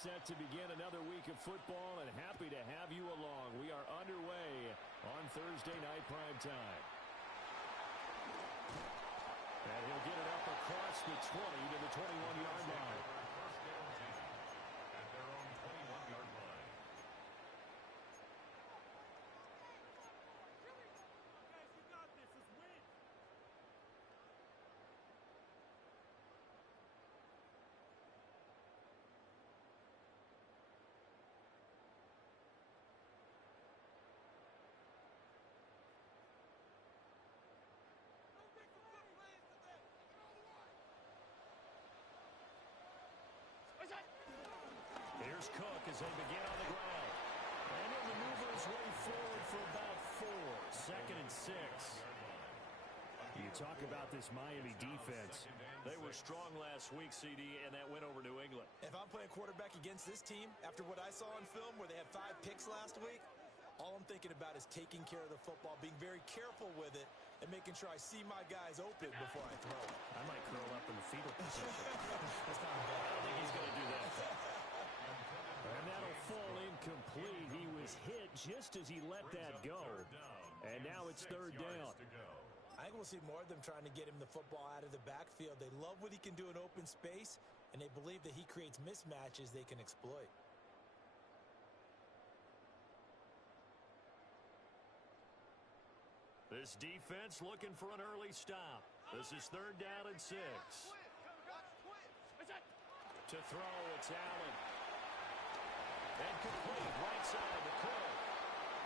set to begin another week of football, and happy to have you along. We are underway on Thursday night prime time. And he'll get it up across the 20 to the 21-yard line. At their own 21-yard line. Guys, you got this. Let's win. Here's Cook as they begin on the ground. And he'll maneuver his way forward for about 4. Second and 6. You talk about this Miami defense. They were strong last week, CD, and that went over New England. If I'm playing quarterback against this team, after what I saw on film where they had 5 picks last week, all I'm thinking about is taking care of the football, being very careful with it, and making sure I see my guys open before I throw it. I might curl up in the fetal position. That's not bad. I don't think he's going to do that. And that'll fall incomplete. He was hit just as he let that go. And now it's third down. I think we'll see more of them trying to get him the football out of the backfield. They love what he can do in open space, and they believe that he creates mismatches they can exploit. This defense looking for an early stop. This is third down and 6. To throw, it's Allen. And complete, right side to Cook.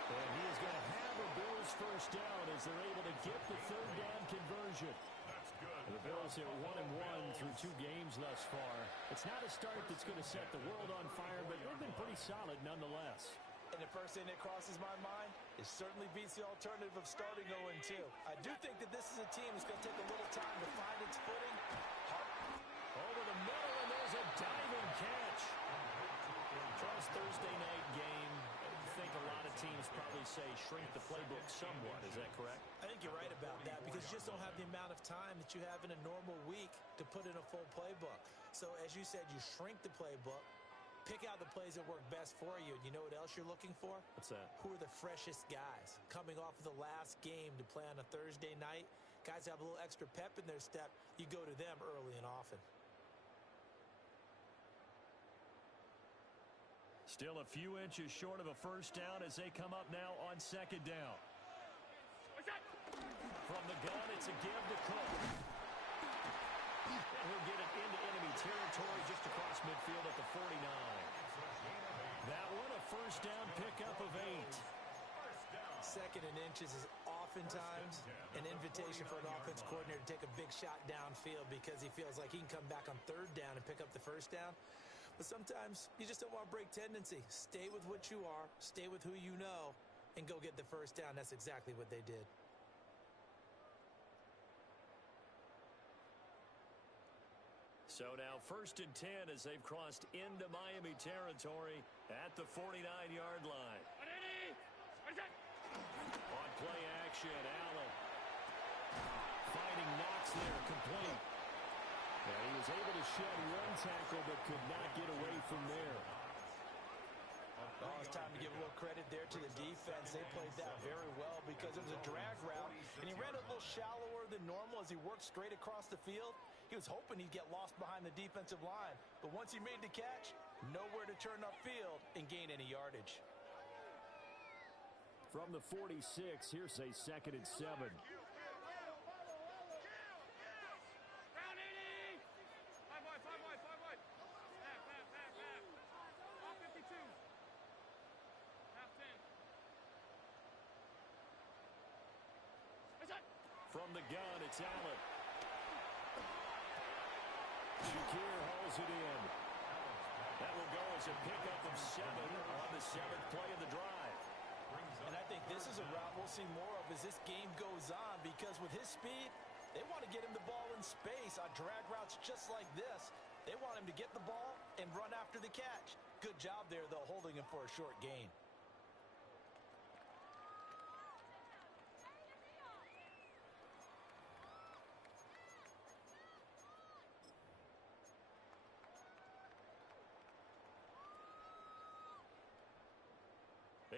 And he is going to have a Bills first down as they're able to get the third down conversion. That's good. The Bills are 1-1 through 2 games thus far. It's not a start that's going to set the world on fire, but they've been pretty solid nonetheless. And the first thing that crosses my mind is certainly beats the alternative of starting 0-2. I do think that this is a team that's going to take a little time to find its footing. Over the middle, and there's a diving catch. Charles, Thursday night game. I think a lot of teams probably say shrink the playbook somewhat. Is that correct? I think you're right about that because you just don't have the amount of time that you have in a normal week to put in a full playbook. So as you said, you shrink the playbook. Pick out the plays that work best for you. And you know what else you're looking for? What's that? Who are the freshest guys coming off of the last game to play on a Thursday night? Guys have a little extra pep in their step. You go to them early and often. Still a few inches short of a first down as they come up now on second down. From the gun, it's a give to Cook. He'll get it into enemy territory just across midfield at the 49. That one, a first down pickup of 8. Second and inches is oftentimes an invitation for an offense coordinator to take a big shot downfield because he feels like he can come back on third down and pick up the first down. But sometimes you just don't want to break tendency. Stay with what you are, stay with who you know, and go get the first down. That's exactly what they did. So now first and 10 as they've crossed into Miami territory at the 49-yard line. On play action, Allen. Fighting Knox there, complete. And he was able to shed one tackle but could not get away from there. Oh, it's time to give a little credit there to the defense. They played that very well because it was a drag route, and he ran a little shallower than normal as he worked straight across the field. He was hoping he'd get lost behind the defensive line, but once he made the catch, nowhere to turn upfield and gain any yardage. From the 46, here's a second and 7. From the gun, it's Allen. Shakir hauls it in. That will go as a pickup of 7 on the 7th play of the drive. And I think this is a route we'll see more of as this game goes on because with his speed, they want to get him the ball in space on drag routes just like this. They want him to get the ball and run after the catch. Good job there, though, holding him for a short gain.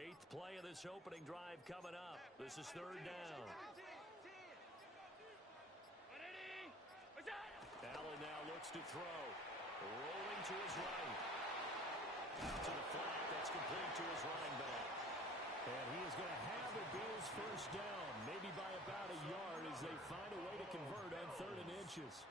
8th play of this opening drive coming up. This is 3rd down. Allen now looks to throw. Rolling to his right. Out to the flat. That's complete to his running back. And he is going to have the Bills first down, maybe by about a yard as they find a way to convert on 3rd and inches.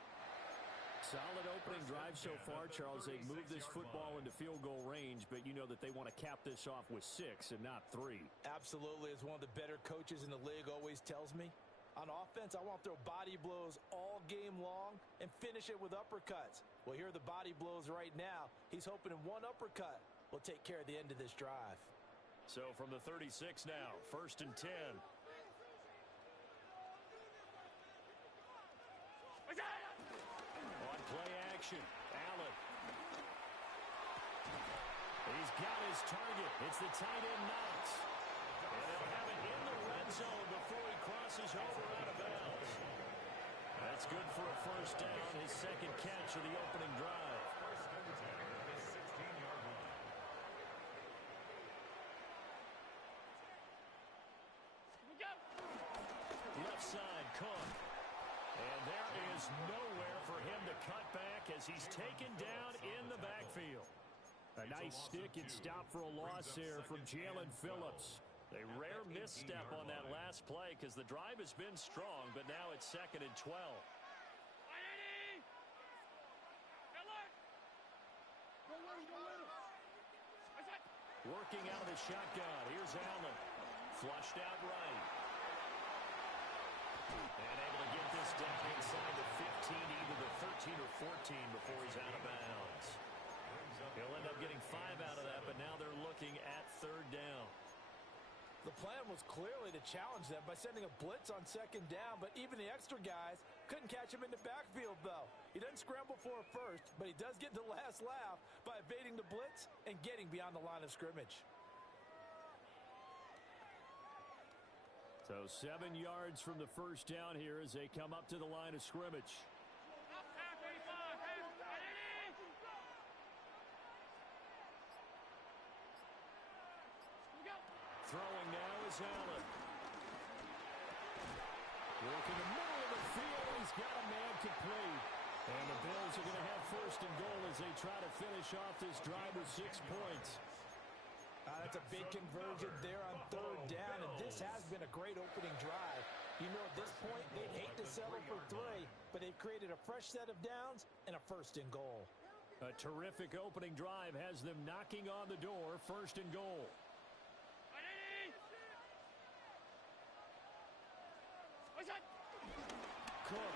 Solid opening drive so far, Charles. They've moved this football into field goal range, but you know that they want to cap this off with 6 and not 3. Absolutely. As one of the better coaches in the league always tells me, on offense, I want to throw body blows all game long and finish it with uppercuts. Well, here are the body blows right now. He's hoping in one uppercut will take care of the end of this drive. So from the 36 now, 1st and 10. On play action, Allen. He's got his target. It's the tight end Knox. And they'll have it in the red zone before he crosses over out of bounds. That's good for a first down, his 2nd catch of the opening drive. Left side, Cook. And there is nowhere for him to cut back as he's taken down in the backfield. A nice stick and stop for a loss there from Jalen Phillips. A rare misstep on that last play because the drive has been strong, but now it's 2nd and 12. Working out of the shotgun. Here's Allen. Flushed out right. And able to get this down inside the 15, either the 13 or 14 before he's out of bounds. He'll end up getting 5 out of that, but now they're looking at 3rd down. The plan was clearly to challenge them by sending a blitz on 2nd down, but even the extra guys couldn't catch him in the backfield, though. He doesn't scramble for a first, but he does get the last laugh by evading the blitz and getting beyond the line of scrimmage. So 7 yards from the first down here as they come up to the line of scrimmage. Throwing now is Allen. Working the middle of the field. He's got a man complete. And the Bills are going to have 1st and goal as they try to finish off this drive with 6 points. That's a big conversion there on 3rd down, and this has been a great opening drive. You know, at this point, they'd hate to settle for 3, but they've created a fresh set of downs and a 1st and goal. A terrific opening drive has them knocking on the door, 1st and goal. Cook.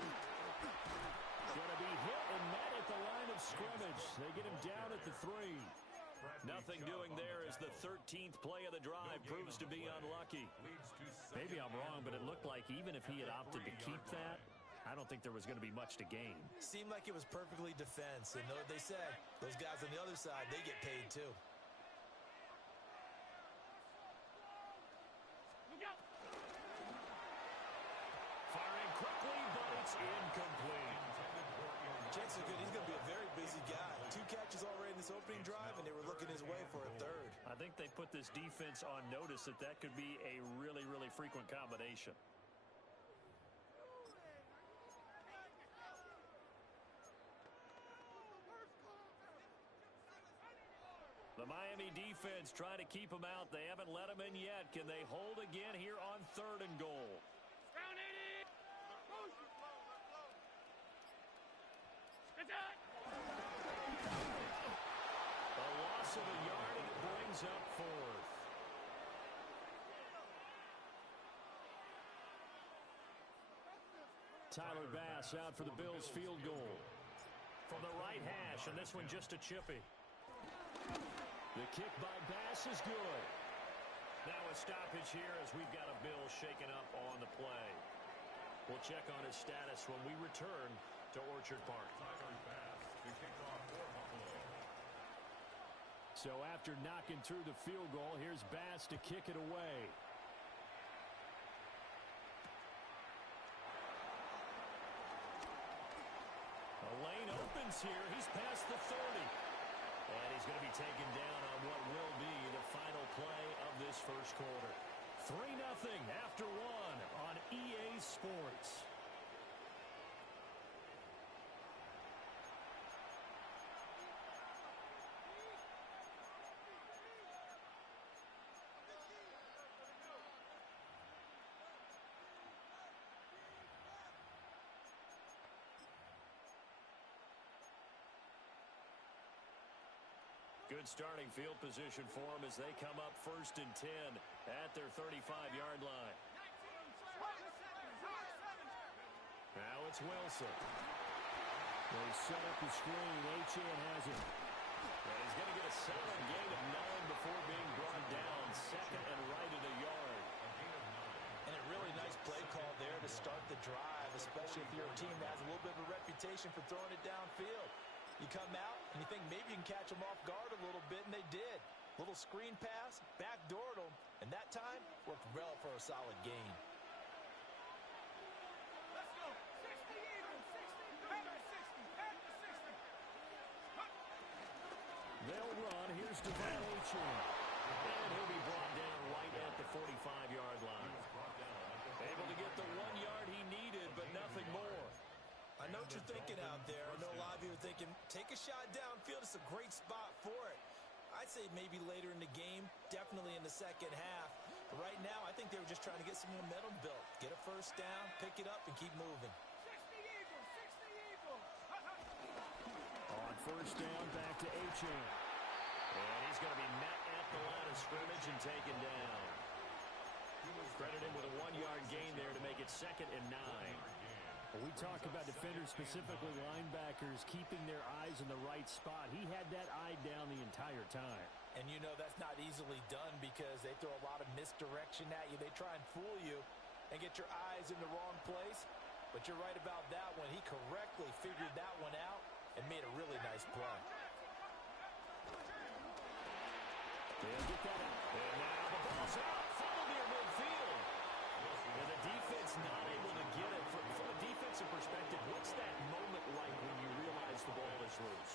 Going to be hit and met at the line of scrimmage. They get him down at the 3. Nothing doing there as the 13th play of the drive proves to be unlucky. Maybe I'm wrong, but it looked like even if he had opted to keep that, I don't think there was going to be much to gain. Seemed like it was perfectly defense, and know what they said. Those guys on the other side, they get paid too. Firing quickly, but it's incomplete. Chances are good he's going to be a very busy guy. 2 catches already in this opening drive, and they were looking his way for a 3rd. I think they put this defense on notice that that could be a really, really frequent combination. The Miami defense trying to keep him out. They haven't let him in yet. Can they hold again here on 3rd and goal? A loss of a yard, and it brings up 4th. Tyler Bass out for the Bills field goal. From the right hash, and this one just a chippy. The kick by Bass is good. Now a stoppage here as we've got a Bill shaken up on the play. We'll check on his status when we return to Orchard Park. So after knocking through the field goal, here's Bass to kick it away. A lane opens here. He's past the 30. And he's going to be taken down on what will be the final play of this first quarter. 3-0 after one on EA Sports. Good starting field position for them as they come up 1st and 10 at their 35-yard line. Now it's Wilson. They set up the screen. Achane has it. And he's going to get a solid gain of 9 before being brought down. 2nd and right at a yard. And a really nice play call there to start the drive, especially if you're a team that has a little bit of a reputation for throwing it downfield. You come out, and you think maybe you can catch them off guard a little bit, and they did. Little screen pass, backdoored them, and that time worked well for a solid gain. Let's go. 60 Eagles. 60. Head to 60. Head to 60. They'll run. Here's Devon Achane. And he'll be brought down right at the 45-yard line. Able to get the 1 yard he needed, but nothing more. I know what you're thinking out there. I know a lot of you are thinking, take a shot downfield. It's a great spot for it. I'd say maybe later in the game, definitely in the second half. But right now, I think they were just trying to get some momentum built. Get a first down, pick it up, and keep moving. 60 Eagles. 60 Eagles. On 1st down, back to Achane. And he's going to be met at the line of scrimmage and taken down. Credit him with a 1 yard gain there to make it 2nd and 9. We talk about defenders, specifically linebackers, keeping their eyes in the right spot. He had that eye down the entire time. And you know that's not easily done because they throw a lot of misdirection at you. They try and fool you and get your eyes in the wrong place. But you're right about that one. He correctly figured that one out and made a really nice play. They'll get that out. And now the ball's out. Funnel near midfield. And the defense not able to get it. From a defensive perspective, what's that moment like when you realize the ball is loose?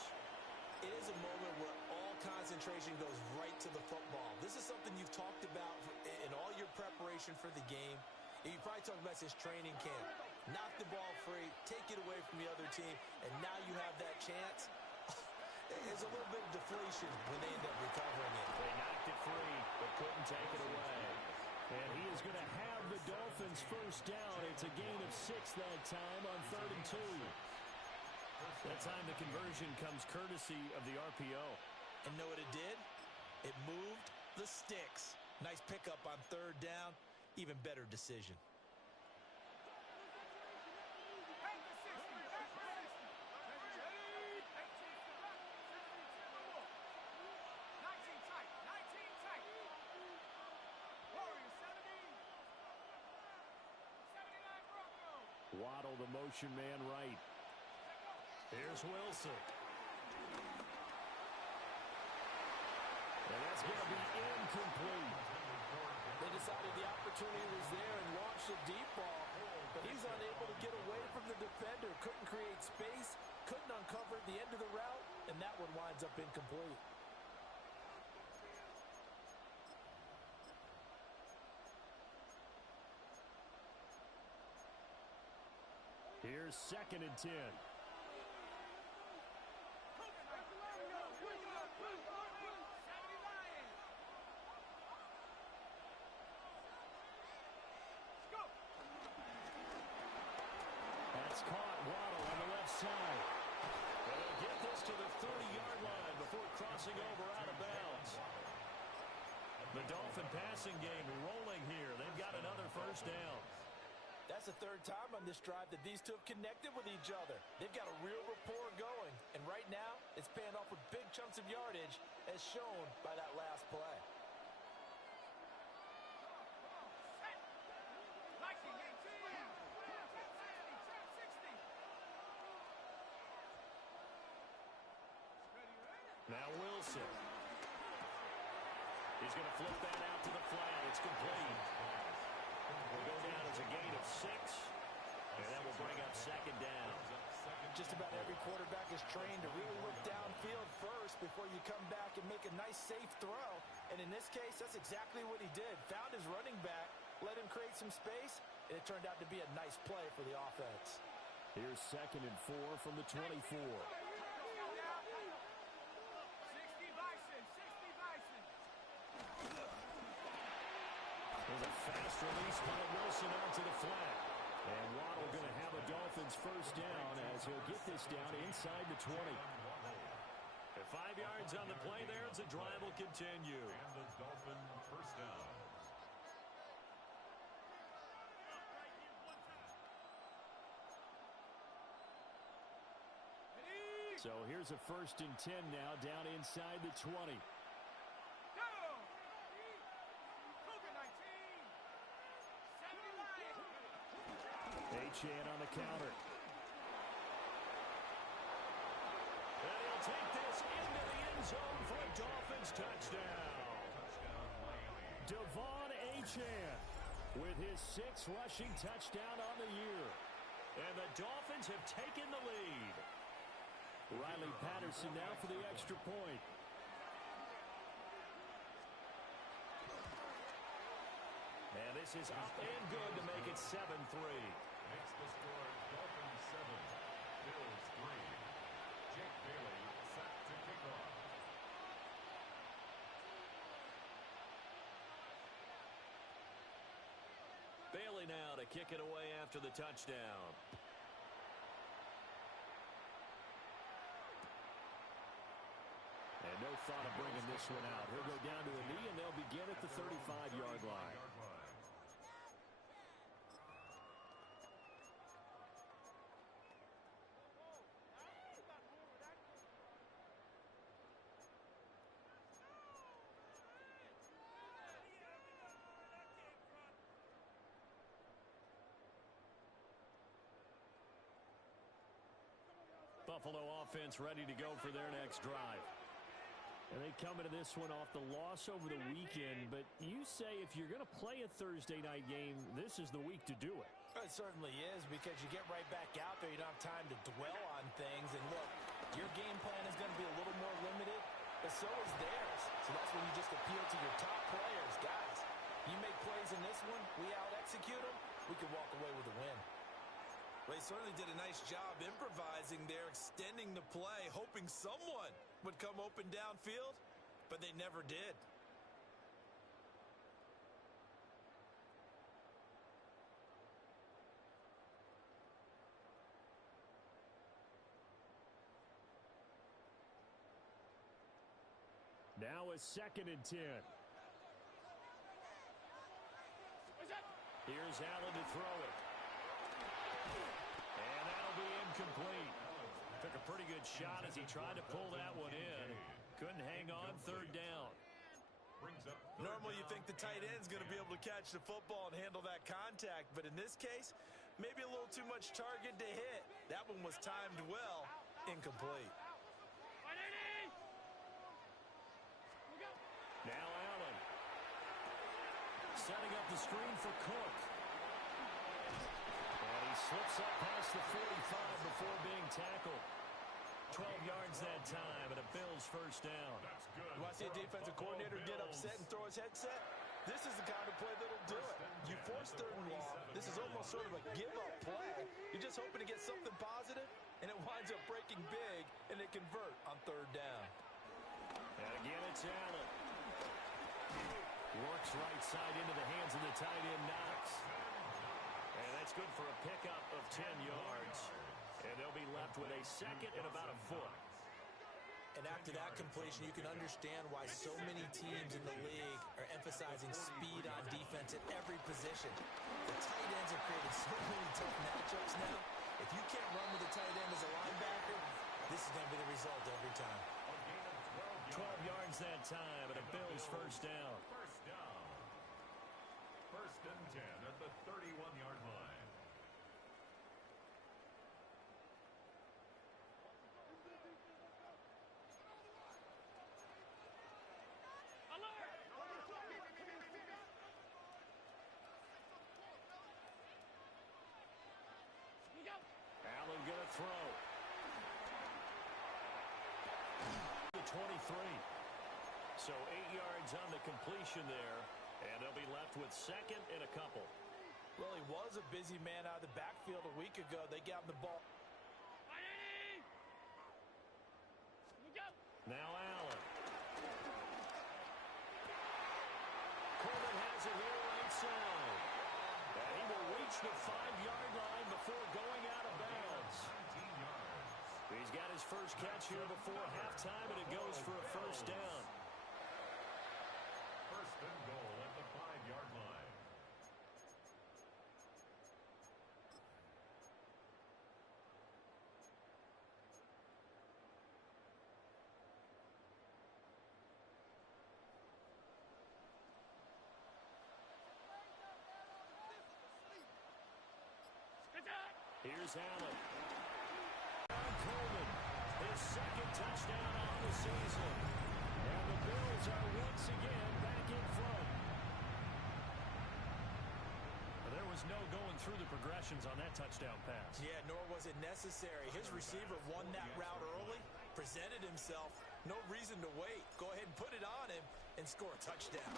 It is a moment where all concentration goes right to the football. This is something you've talked about in all your preparation for the game. And you probably talked about this training camp. Knock the ball free, take it away from the other team, and now you have that chance. There's a little bit of deflation when they end up recovering it. They knocked it free, but couldn't take it away. And he is going to have the Dolphins first down. It's a gain of 6 that time on 3rd and 2. That time the conversion comes courtesy of the RPO. And know what it did? It moved the sticks. Nice pickup on 3rd down. Even better decision. Head to 60. Head to 60. 19 tight. 19 tight. Warriors 70. 79 Broncos. Waddle, the motion man, right. Here's Wilson. And that's going to be incomplete. They decided the opportunity was there and launched a deep ball, but he's unable to get away from the defender. Couldn't create space, couldn't uncover the end of the route, and that one winds up incomplete. Here's 2nd and 10. That's caught. Waddle on the left side. They'll get this to the 30-yard line before crossing over out of bounds. The Dolphin passing game rolling here. They've got another first down. That's the 3rd time on this drive that these two have connected with each other. They've got a real rapport going, and right now it's paying off with big chunks of yardage as shown by that last play. Now Wilson. He's going to flip that out to the flat. It's complete. Will go down as a gain of 6. And that will bring up 2nd down. Just just about every quarterback is trained to really look downfield first before you come back and make a nice, safe throw. And in this case, that's exactly what he did. Found his running back, let him create some space, and it turned out to be a nice play for the offense. Here's 2nd and 4 from the 24. 60 Bison, 60 Bison. There's a fast release by Wilson out to the flat. And Waddle going to have a Dolphins first down as he'll get this down inside the 20. At 5 yards on the play there as the drive will continue. And the Dolphin first down. So here's a 1st and 10 now down inside the 20. Go! Cougar 19. 70 Lions. Achane on the counter. And he'll take this into the end zone for a Dolphins touchdown. Devon Achane with his 6th rushing touchdown on the year. And the Dolphins have taken the lead. Riley Patterson now for the extra point. And this is up and good to make it 7-3. Makes the score Dolphins 7, Bills 3. Jake Bailey set to kick off. Bailey now to kick it away after the touchdown. And no thought of bringing this one out. He'll go down to a knee, and they'll begin at the 35-yard line. Buffalo offense ready to go for their next drive. And they come into this one off the loss over the weekend, but you say if you're going to play a Thursday night game, this is the week to do it. It certainly is, because you get right back out there. You don't have time to dwell on things. And look, your game plan is going to be a little more limited, but so is theirs. So that's when you just appeal to your top players. Guys, you make plays in this one, we out-execute them, we can walk away with a win. Well, he certainly did a nice job improvising there, extending the play, hoping someone would come open downfield, but they never did. Now a 2nd and 10. Here's Allen to throw it. And that'll be incomplete. Took a pretty good shot as he tried to pull that one in. Couldn't hang on, 3rd down. Normally you think the tight end's going to be able to catch the football and handle that contact, but in this case, maybe a little too much target to hit. That one was timed well, incomplete. Now Allen. Setting up the screen for Cook. And he slips up past the 45 before being tackled. 12 yards that time, and a Bills first down. You want to see a defensive coordinator get upset and throw his headset? This is the kind of play that'll do it. You force 3rd and long. This is almost sort of a give-up play. You're just hoping to get something positive, and it winds up breaking big, and they convert on 3rd down. And again, it's Allen. Works right side into the hands of the tight end, Knox. And that's good for a pickup of 10 yards. And they'll be left with a 2nd and about a foot. And after that completion, you can understand why so many teams in the league are emphasizing speed on defense at every position. The tight ends are creating so many tough matchups now. If you can't run with the tight end as a linebacker, this is going to be the result every time. 12 yards that time, and a Bills first down. First down. 1st and 10 at the 31-yard line. Allen going to throw. 23. So 8 yards on the completion there, and they'll be left with second and a couple. Well, he was a busy man out of the backfield a week ago. They got him the ball. Now Allen. Coleman has it here right side. And he will reach the 5-yard line before going out of bounds. He's got his first catch here before halftime, and it goes for a first down. First and goal at the 5-yard line. Here's Allen. Coleman, his second touchdown on the season. And the Bills are once again back in front. There was no going through the progressions on that touchdown pass. Yeah, nor was it necessary. His receiver won that route early, presented himself. No reason to wait. Go ahead and put it on him and score a touchdown.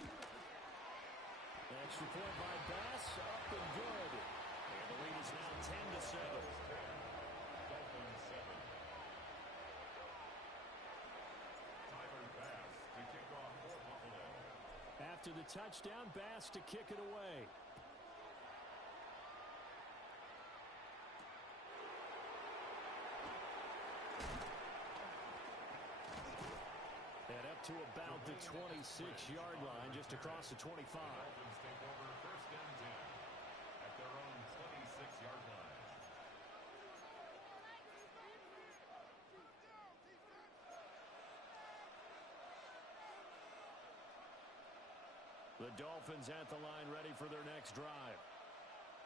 Extra point by Bass, up and good. And the lead is now 10-7. Dolphins 7. Tyler Bass to kick off for Buffalo. After the touchdown, Bass to kick it away. And up to about the 26-yard line, just across the 25. Dolphins take over first and 10 at their own 26-yard line. The Dolphins at the line ready for their next drive.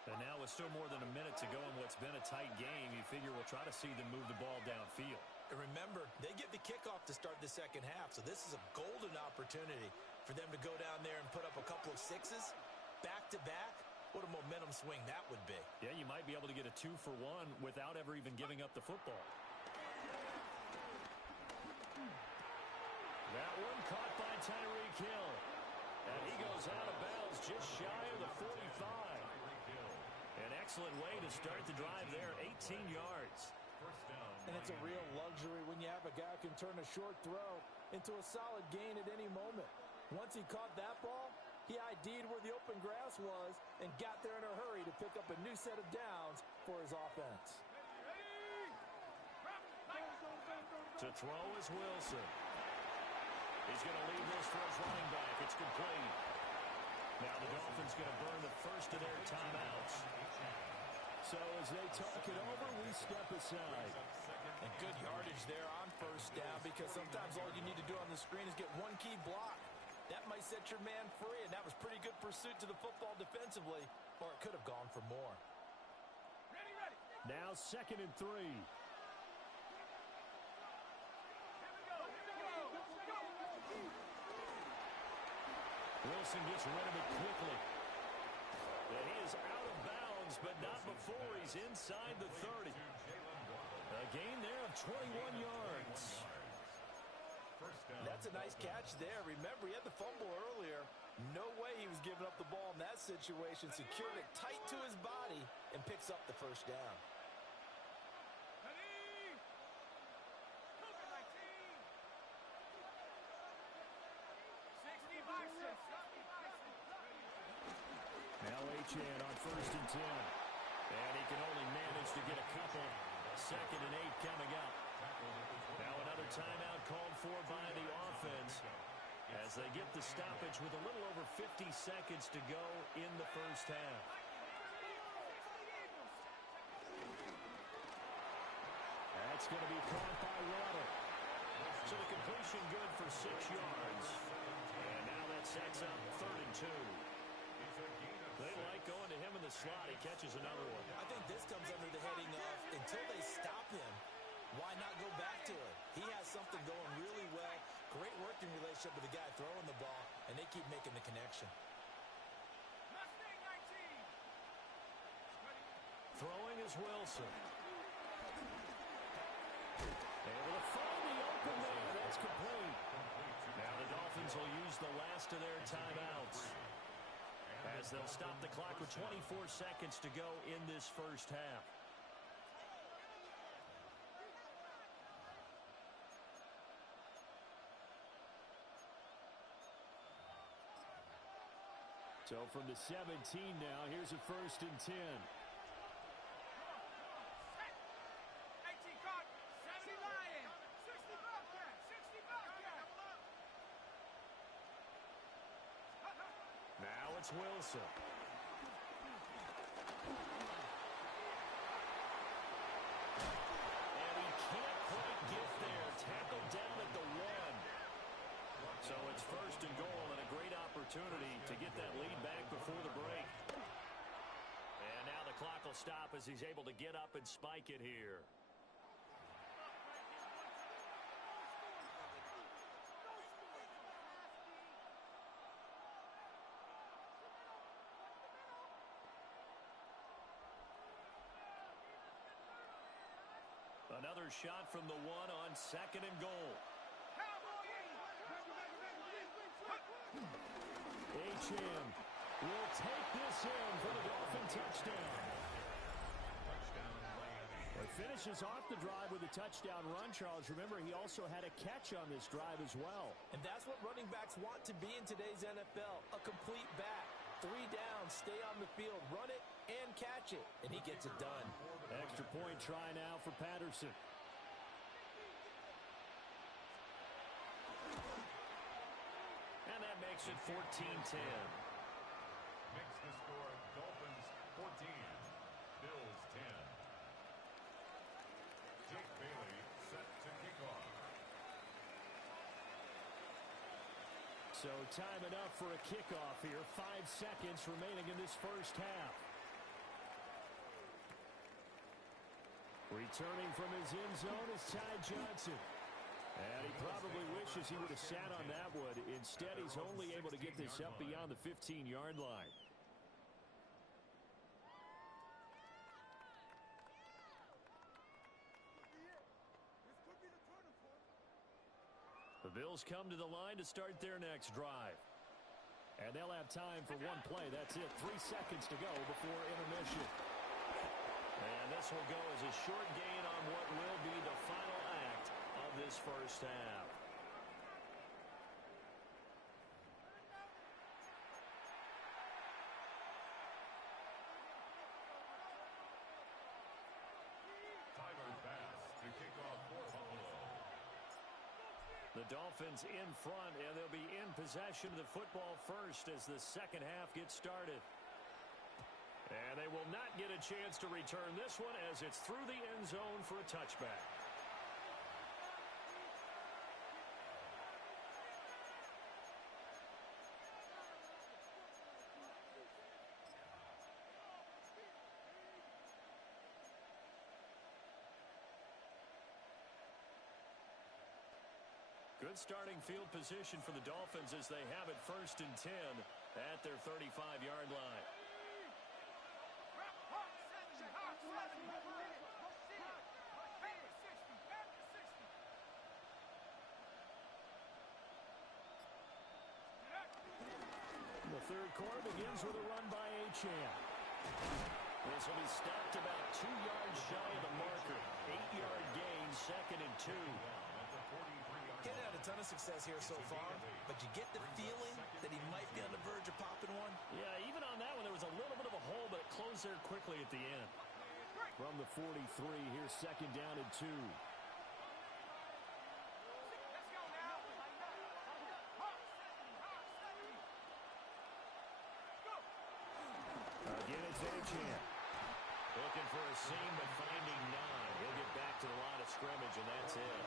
And now with still more than a minute to go in what's been a tight game, you figure we'll try to see them move the ball downfield. And remember, they get the kickoff to start the second half, so this is a golden opportunity for them to go down there and put up a couple of sixes back-to-back. What a momentum swing that would be. Yeah, you might be able to get a 2-for-1 without ever even giving up the football. That one caught by Tyreek Hill. And he goes out of bounds just shy of the 45. An excellent way to start the drive there, 18 yards. First down. And it's a real luxury when you have a guy who can turn a short throw into a solid gain at any moment. Once he caught that ball, he ID'd where the open grass was and got there in a hurry to pick up a new set of downs for his offense. To throw is Wilson. He's going to leave this for his running back. It's complete. Now the Dolphins going to burn the first of their timeouts. So as they talk it over, we step aside. And good yardage there on first down, because sometimes all you need to do on the screen is get one key block. That might set your man free, and that was pretty good pursuit to the football defensively, or it could have gone for more. Now 2nd and 3. Wilson gets rid of it quickly. And he is out of bounds, but not before he's inside the 30. A gain there of 21 yards. That's a nice catch there. Remember, he had the fumble earlier. No way he was giving up the ball in that situation. Secured it tight to his body and picks up the first down. Now Achane on 1st and 10. And he can only manage to get a couple. 2nd and 8 coming up. Now another timeout called for by the offense as they get the stoppage with a little over 50 seconds to go in the first half. That's going to be caught by Waddle. So the completion good for 6 yards. And now that sets up 3rd and 2. They like going to him in the slot. He catches another one. I think this comes under the heading of, until they stop him, why not go back to it? He has something going really well. Great working relationship with the guy throwing the ball, and they keep making the connection. Throwing is Wilson. Able to find the open man. That's complete. Dolphins will use the last of their timeouts as they'll stop the clock with 24 seconds to go in this first half. So from the 17 now, here's a 1st and 10. 18 card, 70 Lion, 60 Bobcat, 60 Bobcat. Now it's Wilson. And he can't quite get there. Tackled down at the 1. So it's 1st and goal and a great opportunity to get that lead back before the break. And now the clock will stop as he's able to get up and spike it here. Another shot from the 1 on 2nd and goal. Acham will take this in for the Dolphin touchdown. Well, he finishes off the drive with a touchdown run, Charles. Remember, he also had a catch on this drive as well. And that's what running backs want to be in today's NFL, a complete back. 3 down, stay on the field, run it, and catch it. And he gets it done. Extra point try now for Patterson. And that makes it 14-10. Makes the score Dolphins 14, Bills 10. Jake Bailey set to kick off. So time enough for a kickoff here. 5 seconds remaining in this first half. Returning from his end zone is Ty Johnson. And he probably wishes he would have sat on that one. Instead, he's only able to get this up beyond the 15-yard line. The Bills come to the line to start their next drive. And they'll have time for one play. That's it. 3 seconds to go before intermission. And this will go as a short gain on what will be the final act of this first half. Tyler Bass to kick off for Buffalo. The Dolphins in front, and they'll be in possession of the football first as the second half gets started. And they will not get a chance to return this one as it's through the end zone for a touchback. Good starting field position for the Dolphins as they have it 1st and 10 at their 35-yard line. The third quarter begins with a run by Acham. This will be stopped about 2 yards shy of the marker. 8-yard gain, 2nd and 2. Getting had a ton of success here so far, but you get the feeling that he might be on the verge of popping one. Yeah, even on that one, there was a little bit of a hole, but it closed there quickly at the end. From the 43, here's 2nd down and 2. Again, it's Acham. Looking for a seam, but finding none. He'll get back to the line of scrimmage, and that's it.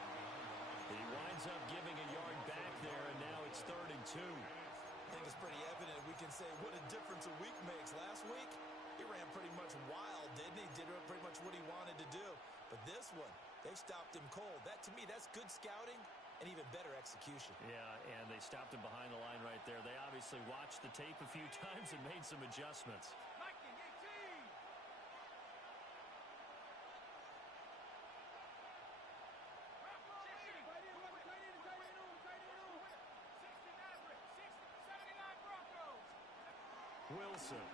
He winds up giving a yard back there, and now it's 3rd and 2. I think it's pretty evident. We can say what a difference a week makes. Last week, he ran pretty much wild, didn't he? Did pretty much what he wanted to do. But this one, they stopped him cold. That, to me, that's good scouting and even better execution. Yeah, and they stopped him behind the line right there. They obviously watched the tape a few times and made some adjustments. Wilson.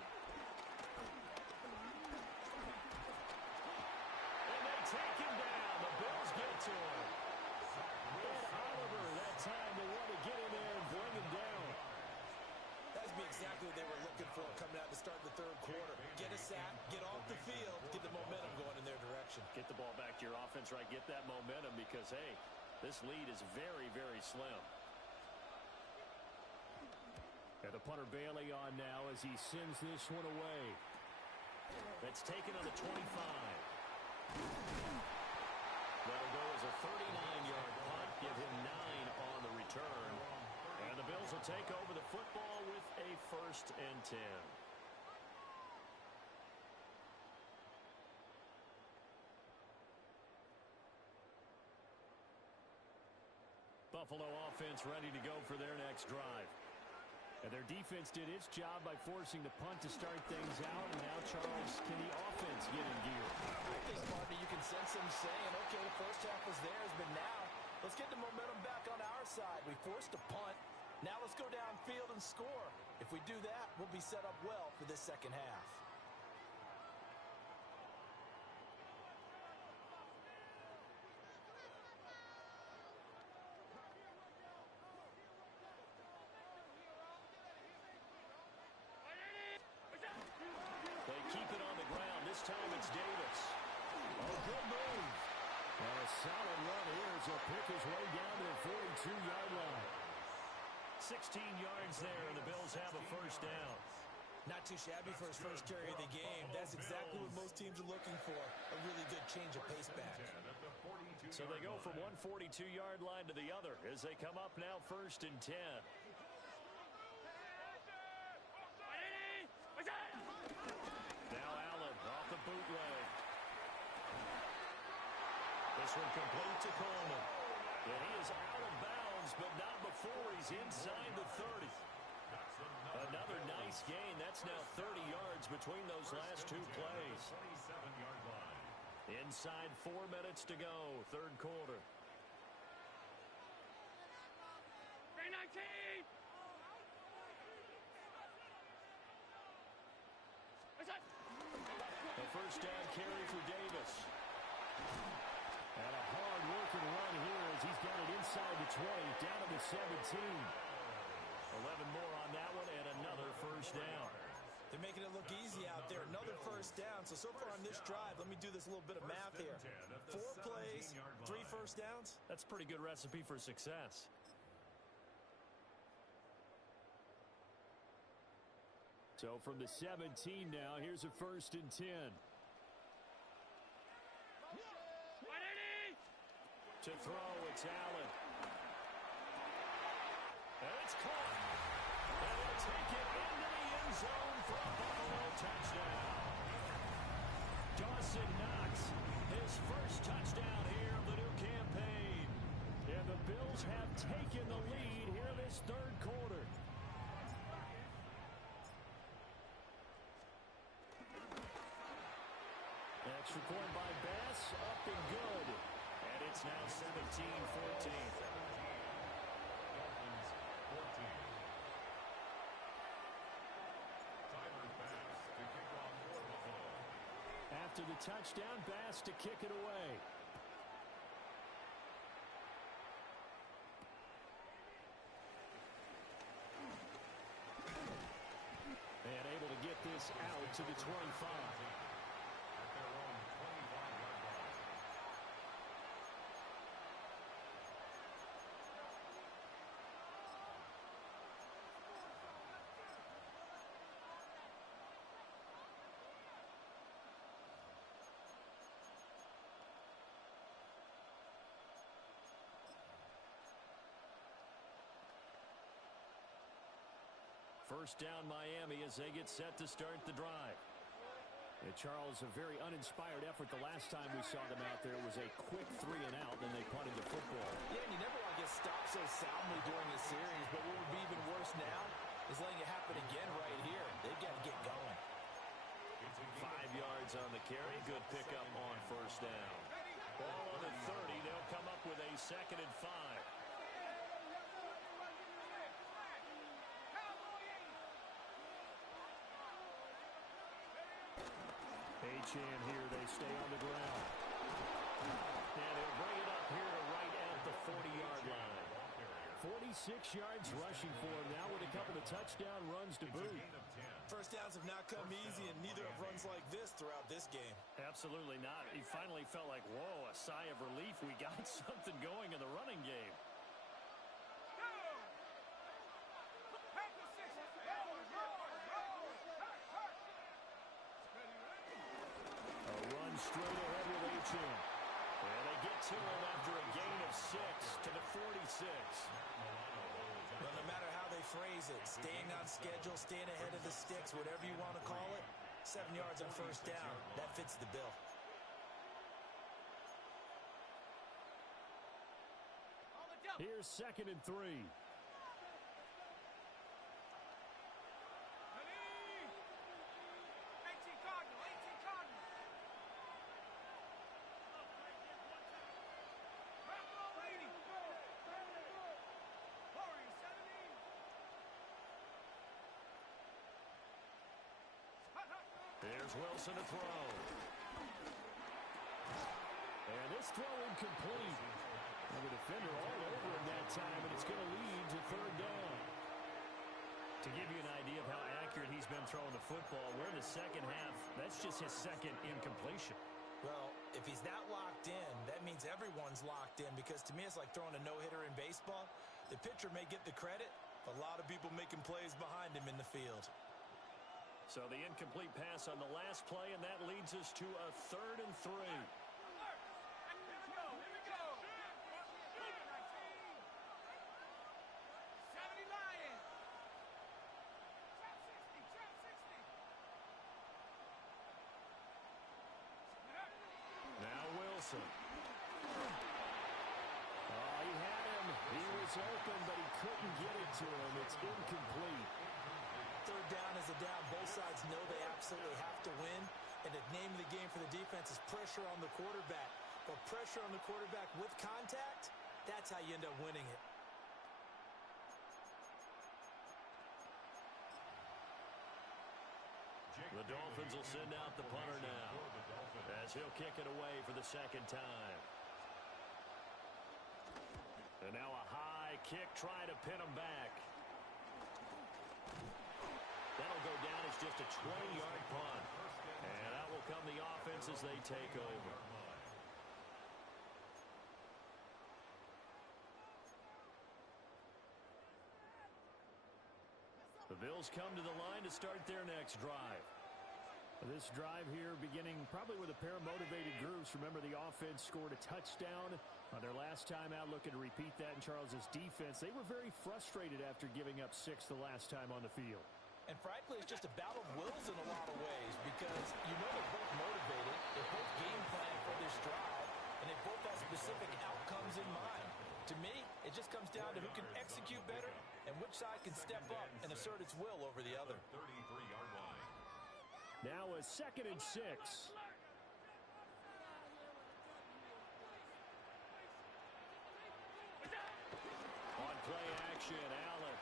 And they take him down. The Bills get to him. And Oliver that time to want to get in there and bring him down. That would be exactly what they were looking for coming out to start the third quarter. Get a sack, get off the field, get the momentum going in their direction. Get the ball back to your offense, right? Get that momentum because, hey, this lead is very, very slim. And the punter Bailey on now as he sends this one away. That's taken on the 25. That'll go as a 39-yard punt. Give him 9 on the return. And the Bills will take over the football with a 1st and 10. Buffalo offense ready to go for their next drive. And their defense did its job by forcing the punt to start things out. And now, Charles, can the offense get in gear? I think, Marty, you can sense them saying, okay, the first half was theirs, but now let's get the momentum back on our side. We forced a punt. Now let's go downfield and score. If we do that, we'll be set up well for this second half. They keep it on the ground. This time it's Davis. Oh, good move. And a solid run here as he'll pick his way down to the 42-yard line. 16 yards there, and the Bills have a 1st down. Not too shabby for his first carry of the game. That's exactly what most teams are looking for. A really good change of pace back. So they go from one 42-yard line to the other as they come up now 1st and 10. Now Allen off the bootleg. This one complete to Coleman. And he is out of bounds, but not before he's inside the 30. Another nice gain. That's now 30 yards between those last 2 plays. Inside 4 minutes to go, 3rd quarter. A 1st down carry for Davis. And a hard-working run here as he's got it inside the 20, down to the 17. 11 more on that one, and another 1st down. They're making it look easy out there. Another 1st down. So far on this drive, let me do this little bit of math here. 4 plays, 3 1st downs. That's a pretty good recipe for success. So from the 17 now, here's a 1st and 10. To throw, it's Allen. And it's caught. And they'll take it into the end zone for a Buffalo touchdown. Dawson Knox, his 1st touchdown here of the new campaign. And the Bills have taken the lead here this 3rd quarter. Extra point by Bass, up and good. And it's now 17-14. Dolphins 14. Tyler Bass to kick off for Buffalo. After the touchdown, Bass to kick it away. And able to get this out to the 25. At their own 25-yard line. First down Miami as they get set to start the drive. And Charles, a very uninspired effort the last time we saw them out there was a quick 3 and out, then they punted the football. Yeah, and you never want to get stopped so soundly during the series, but what would be even worse now is letting it happen again right here. They've got to get going. 5 yards on the carry. Good pickup on 1st down. Ball on the 30. They'll come up with a 2nd and 5. Achane here. They stay on the ground. And he'll bring it up here to right at the 40-yard line. 46 yards rushing for him now with a couple of touchdown runs to boot. First downs have not come easy, and neither have runs like this throughout this game. Absolutely not. He finally felt like, whoa, a sigh of relief. We got something going in the running game. A run straight ahead with Achane. And they get to him after a gain of 6 to the 46. Well, no matter how they phrase it, staying on schedule, staying ahead of the sticks, whatever you want to call it, 7 yards on first down, that fits the bill. Here's 2nd and 3. There's Wilson to throw. And this throw incomplete. And the defender all over him that time, and it's going to lead to 3rd down. To give you an idea of how accurate he's been throwing the football, we're in the second half. That's just his 2nd incompletion. Well, if he's that locked in, that means everyone's locked in, because to me it's like throwing a no-hitter in baseball. The pitcher may get the credit, but a lot of people making plays behind him in the field. So the incomplete pass on the last play, and that leads us to a 3rd and 3. Now Wilson. Oh, he had him. He was open, but he couldn't get it to him. It's incomplete. 3rd down is a down. Both sides know they absolutely have to win. And the name of the game for the defense is pressure on the quarterback. But pressure on the quarterback with contact, that's how you end up winning it. The Dolphins will send out the punter now, as he'll kick it away for the 2nd time. And now a high kick trying to pin him back. That'll go down as just a 20-yard punt. And that will come the offense as they take over. The Bills come to the line to start their next drive. This drive here beginning probably with a pair of motivated groups. Remember, the offense scored a touchdown on their last time out, looking to repeat that in Charles's defense. They were very frustrated after giving up 6 the last time on the field. And frankly, it's just a battle of wills in a lot of ways, because you know they're both motivated, they both game plan for this drive, and they both have specific outcomes in mind. To me, it just comes down to who can execute better and which side can step up and assert its will over the other. 33-yard line. Now a 2nd and 6. On play action, Allen.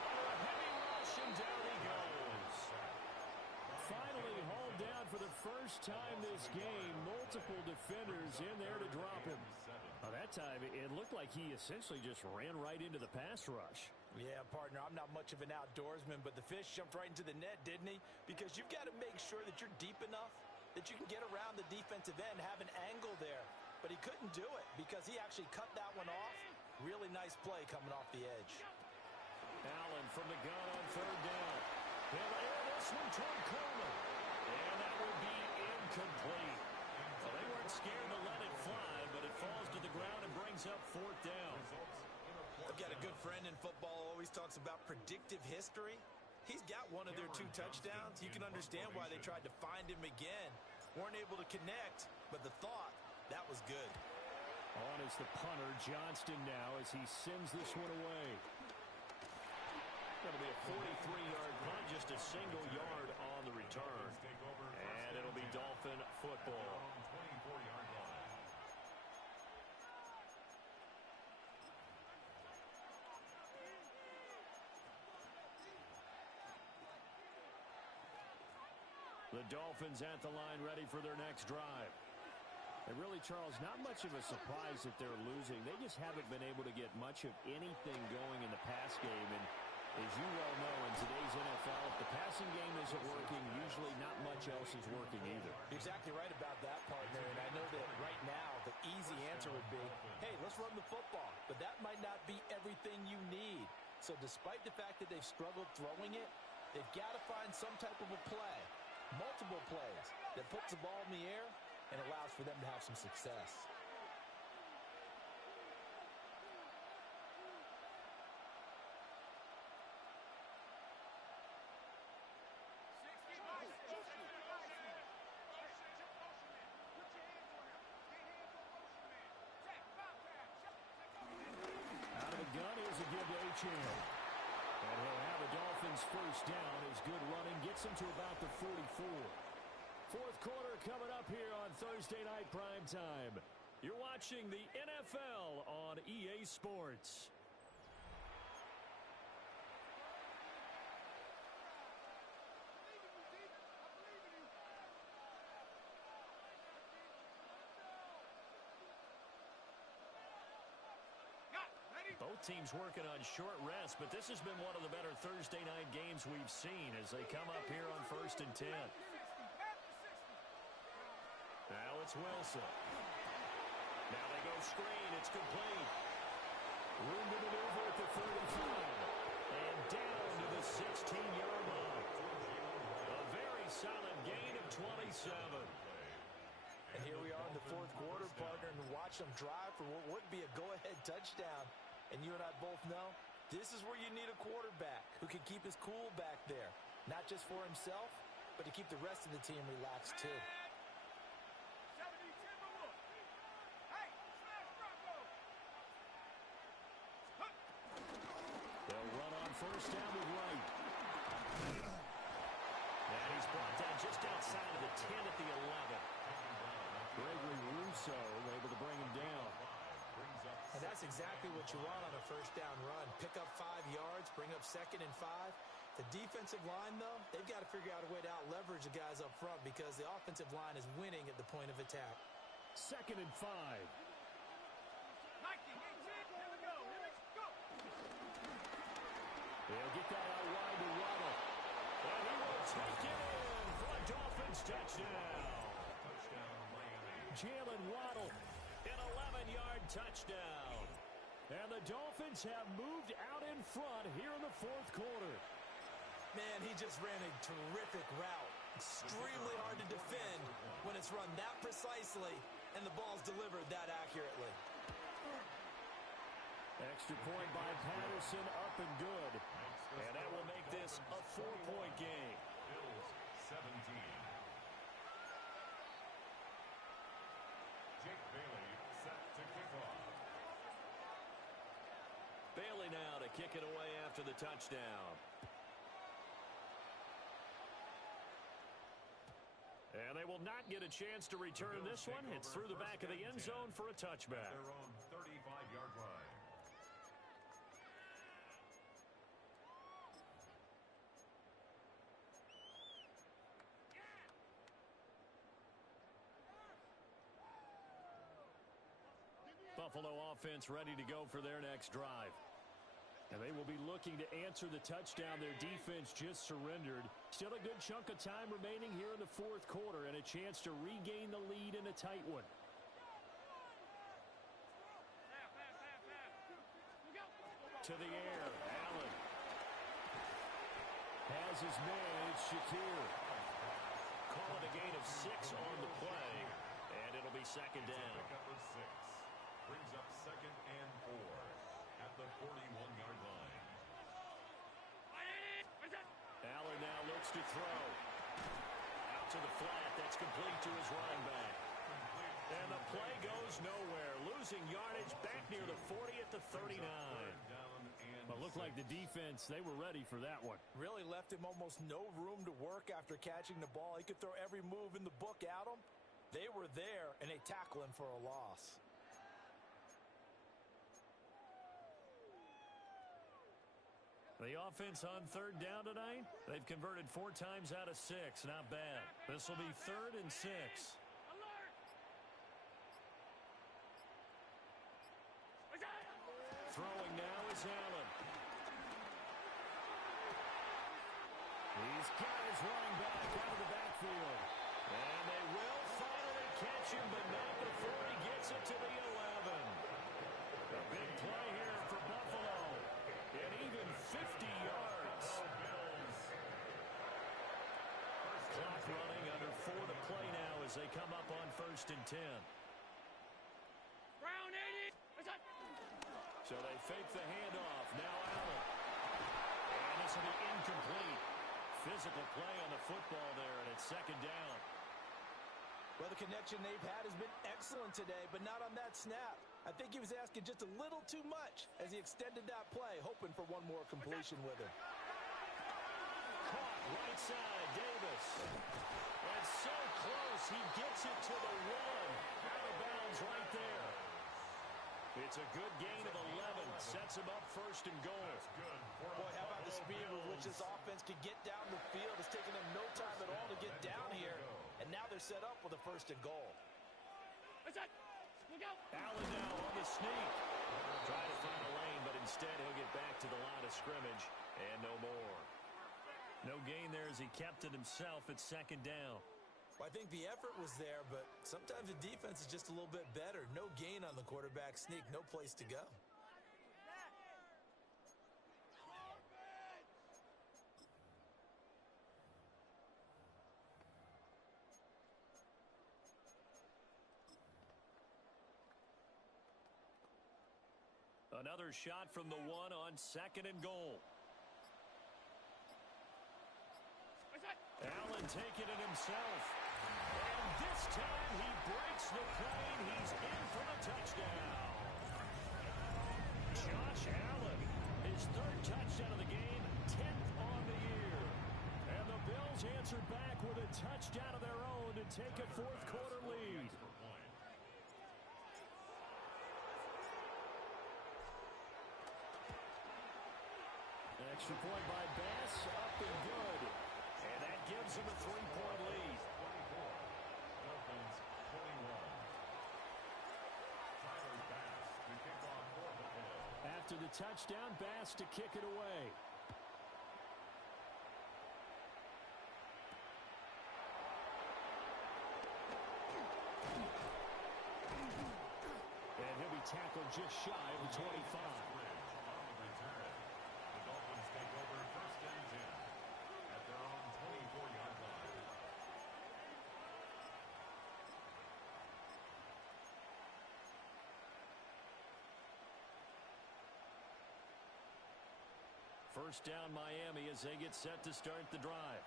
A heavy rush, and down he goes. Finally hauled down for the first time this game. Multiple defenders in there to drop him. That time, it looked like he essentially just ran right into the pass rush. Yeah, partner, I'm not much of an outdoorsman, but the fish jumped right into the net, didn't he? Because you've got to make sure that you're deep enough that you can get around the defensive end, have an angle there. But he couldn't do it because he actually cut that one off. Really nice play coming off the edge. Allen from the gun on 3rd down. He'll air this one toward Coleman. And that will be incomplete. Well, they weren't scared to let it fly, but it falls to the ground and brings up 4th down. I've got a good friend in football, always talks about predictive history. He's got one of their 2 touchdowns. You can understand why they tried to find him again. Weren't able to connect, but the thought, that was good. On is the punter, Johnston now, as he sends this one away. Going to be a 43-yard punt, just a single yard on the return. And it'll be Dolphin football. 24-yard line. The Dolphins at the line ready for their next drive. And really, Charles, not much of a surprise that they're losing. They just haven't been able to get much of anything going in the pass game. And as you well know, in today's NFL, if the passing game isn't working, usually not much else is working either. You're exactly right about that, partner. And I know that right now the easy answer would be, hey, let's run the football. But that might not be everything you need. So despite the fact that they've struggled throwing it, they've got to find some type of a play, multiple plays, that puts the ball in the air and allows for them to have some success. Out of the gun, here's a give to Achane. And he'll have the Dolphins first down. His good running gets him to about the 44. Fourth quarter coming up here on Thursday Night Primetime. You're watching the NFL on EA Sports. Both teams working on short rest, but this has been one of the better Thursday night games we've seen as they come up here on 1st and 10. Now it's Wilson. Now they go screen. It's complete. Room to maneuver at the 35. And down to the 16-yard line. A very solid gain of 27. And here we are in the fourth quarter, partner, and watch them drive for what would be a go-ahead touchdown. And you and I both know this is where you need a quarterback who can keep his cool back there. Not just for himself, but to keep the rest of the team relaxed too. They'll run on first down with Wright. And he's brought down just outside of the 10 at the 11. Gregory Rousseau able to bring him down. And that's exactly what you want on a first down run. Pick up 5 yards, bring up 2nd and 5. The defensive line, though, they've got to figure out a way to out-leverage the guys up front because the offensive line is winning at the point of attack. 2nd and 5. They'll get that out wide to Waddle. And he will take it in for a Dolphins touchdown. Jalen Waddle, an 11-yard touchdown. And the Dolphins have moved out in front here in the fourth quarter. Man, he just ran a terrific route. Extremely hard to defend when it's run that precisely and the ball's delivered that accurately. Extra point by Patterson, up and good. And that will make this a 4-point game. Bills 17. Jake Bailey set to kick off. Bailey now to kick it away after the touchdown. And they will not get a chance to return this one. It's through the back of the end zone for a touchback. Their own 35-yard line. Buffalo offense ready to go for their next drive. And they will be looking to answer the touchdown their defense just surrendered. Still a good chunk of time remaining here in the fourth quarter and a chance to regain the lead in a tight one. To the air, Allen. Has his man, it's Shakir. Call it a gain of 6 on the play, and it'll be second down. Pickup of 6. Brings up 2nd and 4 at the 41-yard line. Allen now looks to throw. Out to the flat. That's complete to his running back. And the play goes nowhere. Losing yardage back near the 40 at the 39. But looked like the defense, they were ready for that one. Really left him almost no room to work after catching the ball. He could throw every move in the book at him. They were there, and they tackle him for a loss. The offense on third down tonight, they've converted 4 times out of 6. Not bad. This will be 3rd and 6. Alert! Throwing now is Allen. He's got his running back out of the backfield. And they will finally catch him, but not before he gets it to the 11. A big play here for Buffalo. And even 50 yards. Clock running, under 4 to play now as they come up on 1st and 10. Brown 80. So they fake the handoff. Now Allen. And this will be incomplete. Physical play on the football there, and it's 2nd down. Well, the connection they've had has been excellent today, but not on that snap. I think he was asking just a little too much as he extended that play, hoping for one more completion with him. Caught right side, Davis. And so close, he gets it to the 1. Out of bounds right there. It's a good gain of 11. Sets him up 1st and goal. Boy, how about the speed with which this offense can get down the field? It's taken them no time at all to get down here. And now they're set up with a 1st and goal. Allen now on the sneak. Try to find a lane, but instead he'll get back to the line of scrimmage. And no more. No gain there as he kept it himself at 2nd down. Well, I think the effort was there, but sometimes the defense is just a little bit better. No gain on the quarterback sneak, no place to go. Another shot from the 1 on 2nd and goal. Allen taking it himself. And this time he breaks the plane. He's in for the touchdown. Josh Allen, his 3rd touchdown of the game, 10th on the year. And the Bills answer back with a touchdown of their own to take a 4th quarter lead. Extra point by Bass, up and good. And that gives him a 3-point lead. Dolphins 21. Tyler Bass to kick off for the Bills. After the touchdown, Bass to kick it away. And he'll be tackled just shy of the 25. The Dolphins take over 1st and 10 at their own 24-yard line. First down Miami as they get set to start the drive.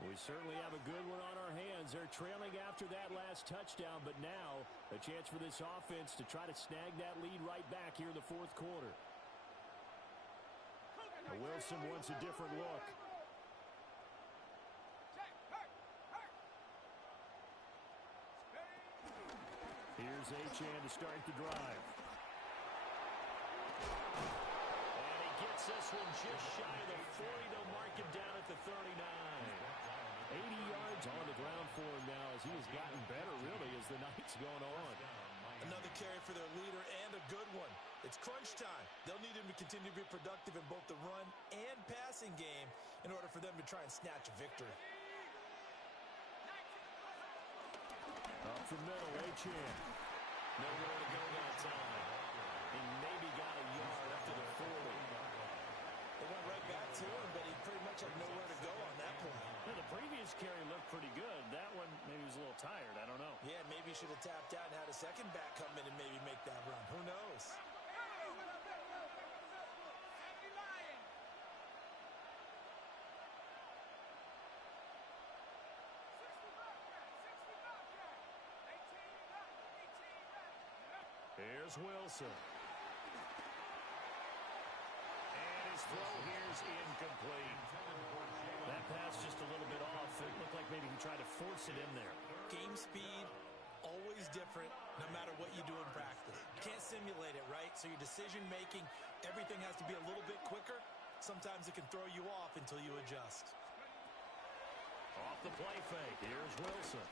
We certainly have a good one on our hands. They're trailing after that last touchdown, but now a chance for this offense to try to snag that lead right back here in the 4th quarter. Wilson wants a different look. Here's Achane to start the drive. And he gets this one just shy of the 40. They'll mark him down at the 39. 80 yards on the ground for him now as he has gotten better, really, as the night's gone on. Another carry for their leader and a good one. It's crunch time. They'll need him to continue to be productive in both the run and passing game in order for them to try and snatch a victory. Up the middle, Achane. Nowhere to go that time. He maybe got a yard up to the 40. They went right back to him, but he pretty much had nowhere to go on that point. Well, the previous carry looked pretty good. That one, maybe he was a little tired. I don't know. Yeah, maybe he should have tapped out and had a second back come in and maybe make that run. Who knows? Here's Wilson. And his throw here's incomplete. That pass just a little bit off. It looked like maybe he tried to force it in there. Game speed, always different, no matter what you do in practice. You can't simulate it, right? So your decision-making, everything has to be a little bit quicker. Sometimes it can throw you off until you adjust. Off the play fake. Here's Wilson.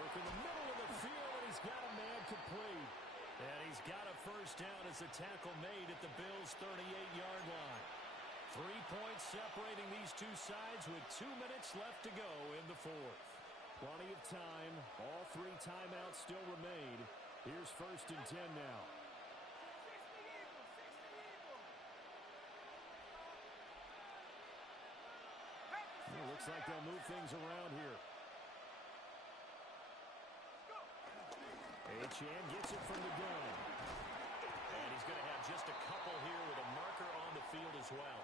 Work in the middle of the field, and he's got a man complete. And he's got a first down as the tackle made at the Bills' 38-yard line. 3 points separating these two sides with 2 minutes left to go in the fourth. Plenty of time. All 3 timeouts still remain. Here's first and 10 now. It looks like they'll move things around here. Achane gets it from the gun. And he's going to have just a couple here with a marker on the field as well.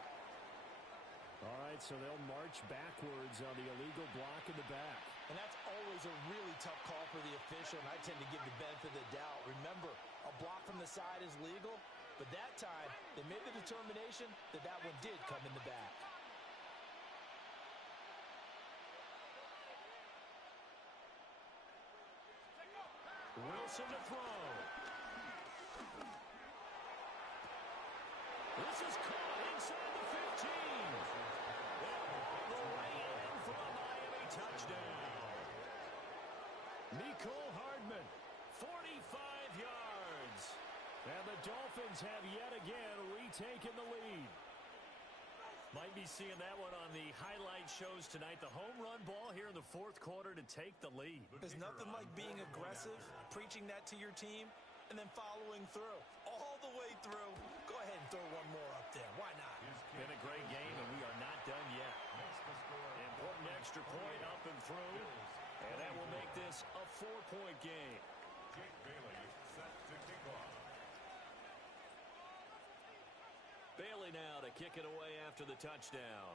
All right, so they'll march backwards on the illegal block in the back. And that's always a really tough call for the official, and I tend to give the benefit of the doubt. Remember, a block from the side is legal, but that time they made the determination that that one did come in the back. Wilson to throw. This is caught inside the 15. The way in for a Miami touchdown. Mecole Hardman, 45 yards. And the Dolphins have yet again retaken the lead. Might be seeing that one on the highlight shows tonight. The home run ball here in the fourth quarter to take the lead. There's nothing like being aggressive, preaching that to your team, and then following through. All the way through. Go ahead and throw one more up there. Why not? Been a great game, and we are not done yet. Important extra point up and through. And that will make this a 4-point game. Jake Bailey set to kick off. Bailey now to kick it away after the touchdown.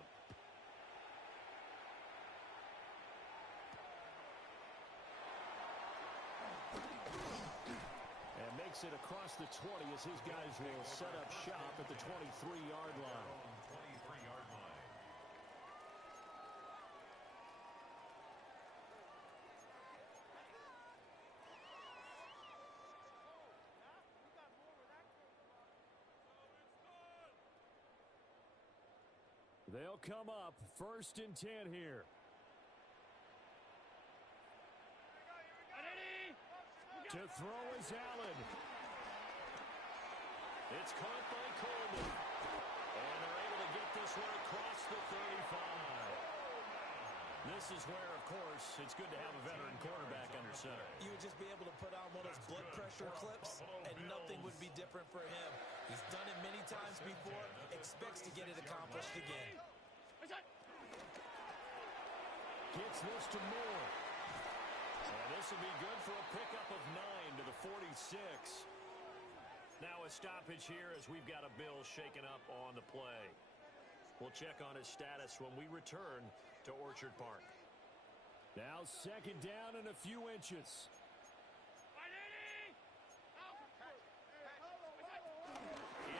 And makes it across the 20 as his guys will set up shop at the 23-yard line. 23-yard line. They'll come up first and 10 here. To throw is Allen. It's caught by Coleman. And they're able to get this one across the 35. This is where, of course, it's good to have a veteran quarterback under center. You would just be able to put on one of those blood pressure clips, and nothing would be different for him. He's done it many times before, expects to get it accomplished again. Gets this to Moore. And this will be good for a pickup of 9 to the 46. Now a stoppage here as we've got a Bill shaken up on the play. We'll check on his status when we return to Orchard Park. Now second down and a few inches.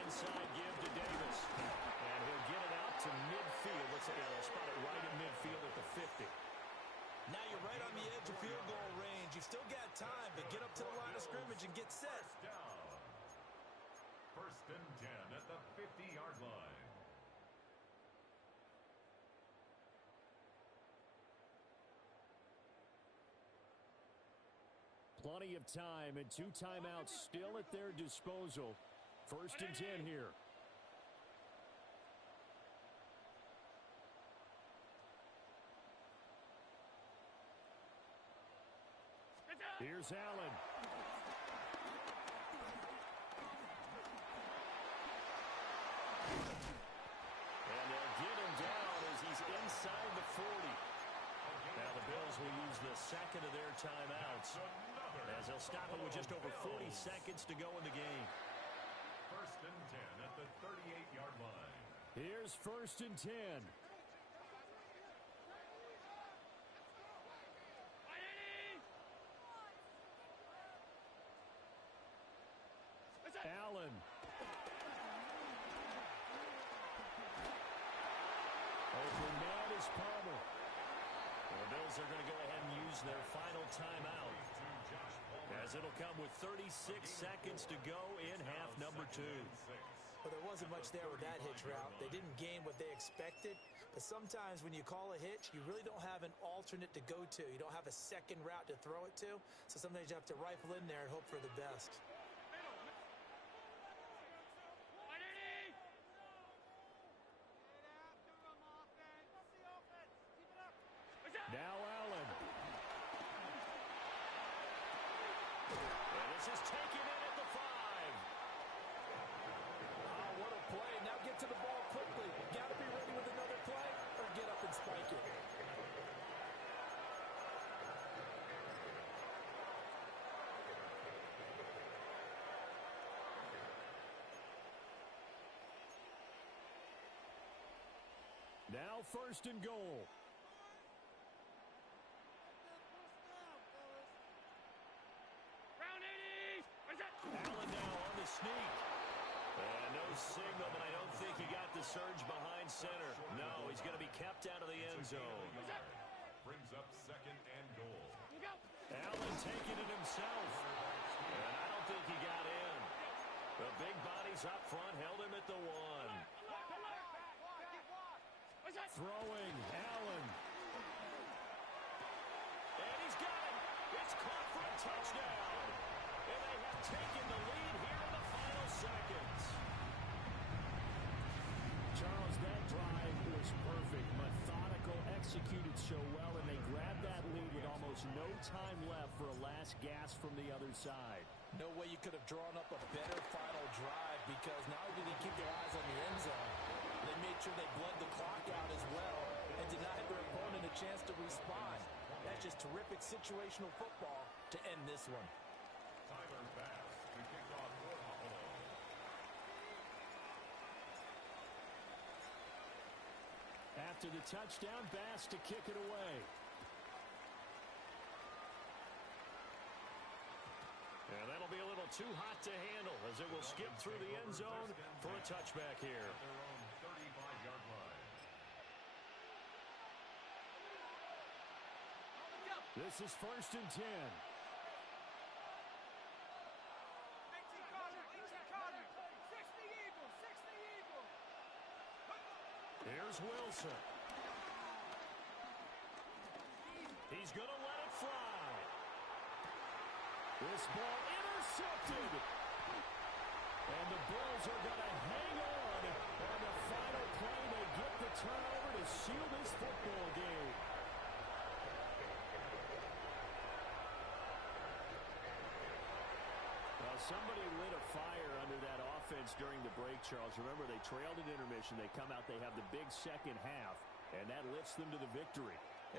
Inside give to Davis. And he'll get it out to midfield. Let's say spot it right in midfield at the 50. Now you're right on the edge of field goal range. You've still got time, but get up to the line of scrimmage and get set. Down. First and 10 at the 50-yard line. Plenty of time and 2 timeouts still at their disposal. First and 10 here. Here's Allen. And they'll get him down as he's inside the 40. Now the Bills will use the second of their timeouts as they'll stop it with just over 40 seconds to go in the game. First and 10 at the 38-yard line. Here's first and 10. Allen. Open man is Palmer. The Bills are going to go ahead and use their final timeout, as it'll come with 36 seconds to go in half number 2. Well, there wasn't much there with that hitch route. They didn't gain what they expected. But sometimes when you call a hitch, you really don't have an alternate to go to. You don't have a second route to throw it to. So sometimes you have to rifle in there and hope for the best. Now Allen. And this is taken in at the 5. Oh, what a play. Now get to the ball quickly. Got to be ready with another play or get up and spike it. Now 1st and goal. Allen now on the sneak. And no signal, but I don't think he got the surge behind center. No, he's going to be kept out of the end zone. Brings up 2nd and goal. Allen taking it himself. And I don't think he got in. The big bodies up front held him at the 1. Throwing, Allen. And he's got it. It's caught for a touchdown. And they have taken the lead here in the final seconds. Charles, that drive was perfect. Methodical, executed so well, and they grabbed that lead with almost no time left for a last gasp from the other side. No way you could have drawn up a better final drive because not only did they keep their eyes on the end zone, they made sure they bled the clock out as well and did not give their opponent a chance to respond. That's just terrific situational football to end this one. Tyler Bass to kick off for Buffalo. After the touchdown, Bass to kick it away. And that'll be a little too hot to handle as it will skip through the end zone for a touchback here. At their own 35-yard line. This is 1st and 10. Here's Wilson. He's going to let it fly. This ball intercepted. And the Bills are going to hang on. On the final play, they get the turnover to seal this football game. Well, somebody lit a fire under that offense during the break, Charles. Remember, they trailed at intermission. They come out, they have the big second half, and that lifts them to the victory.